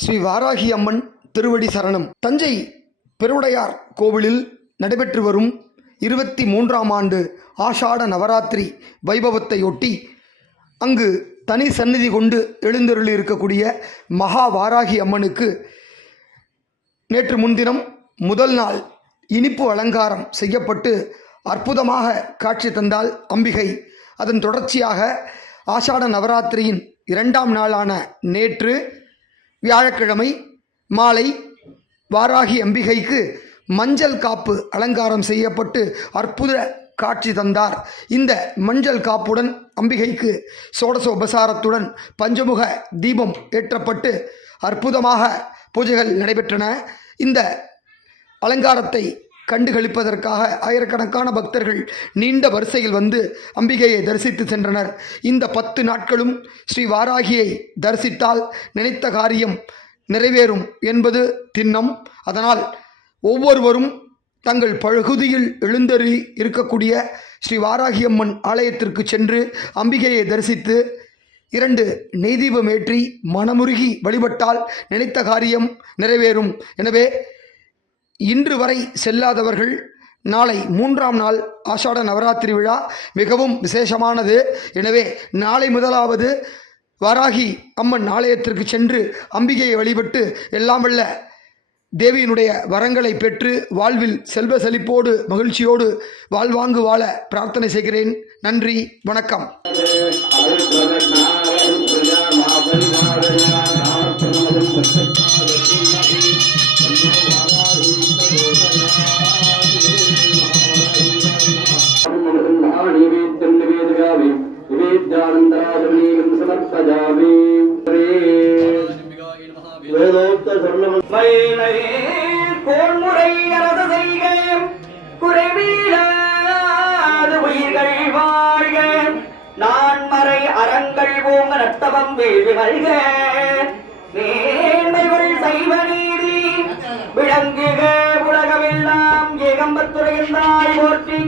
ஸ்ரீ வாராகி அம்மன் திருவடி சரணம். தஞ்சை பெருவுடையார் கோவிலில் நடைபெற்று வரும் இருபத்தி மூன்றாம் ஆண்டு ஆஷாட நவராத்திரி வைபவத்தையொட்டி அங்கு தனி சந்நிதி கொண்டு எழுந்தருளி இருக்கக்கூடிய மகா வாராகி அம்மனுக்கு நேற்று முன்தினம் முதல் நாள் இனிப்பு அலங்காரம் செய்யப்பட்டு அற்புதமாக காட்சி தந்தால் அம்பிகை. அதன் தொடர்ச்சியாக ஆஷாட நவராத்திரியின் இரண்டாம் நாளான நேற்று வியாழக்கிழமை மாலை வாராகி அம்பிகைக்கு மஞ்சள் காப்பு அலங்காரம் செய்யப்பட்டு அற்புத காட்சி தந்தார். இந்த மஞ்சள் காப்புடன் அம்பிகைக்கு சோடசோபசாரத்துடன் பஞ்சமுக தீபம் ஏற்றப்பட்டு அற்புதமாக பூஜைகள் நடைபெற்றன. இந்த அலங்காரத்தை கண்டுகளிப்பதற்காக ஆயிரக்கணக்கான பக்தர்கள் நீண்ட வரிசையில் வந்து அம்பிகையை தரிசித்து சென்றனர். இந்த பத்து நாட்களும் ஸ்ரீ வாராகியை தரிசித்தால் நினைத்த காரியம் நிறைவேறும் என்பது திண்ணம். அதனால் ஒவ்வொருவரும் தங்கள் பகுதியில் எழுந்தறி இருக்கக்கூடிய ஸ்ரீ வாராகியம்மன் ஆலயத்திற்கு சென்று அம்பிகையை தரிசித்து இரண்டு நெய்தீபமேற்றி மனமுருகி வழிபட்டால் நினைத்த காரியம் நிறைவேறும். எனவே இன்று வரை செல்லாதவர்கள் நாளை மூன்றாம் நாள் ஆஷாட நவராத்திரி விழா மிகவும் விசேஷமானது. எனவே நாளை முதலாவது வராகி அம்மன் ஆலயத்திற்கு சென்று அம்பிகையை வழிபட்டு எல்லாம் வல்ல தேவியினுடைய வரங்களை பெற்று வாழ்வில் செல்வ செழிப்போடு மகிழ்ச்சியோடு வாழ்வாங்கு வாழ பிரார்த்தனை செய்கிறேன். நன்றி வணக்கம். ஞானந்தாரமேகம் சமர்ப்பதாமே வேதோக்த சொர்ணம் போர்முறை அரச செய்கையும் குறைவீடாது உயிர்கள் வாழ்க நான் மறை அறங்கள் பூம ரத்தவம் வேள்வி வழ்க மேன்மைகள் சைவ நீதி விளங்குக உலகமெல்லாம் ஏகம்பத்துறை என்றாய் போற்றி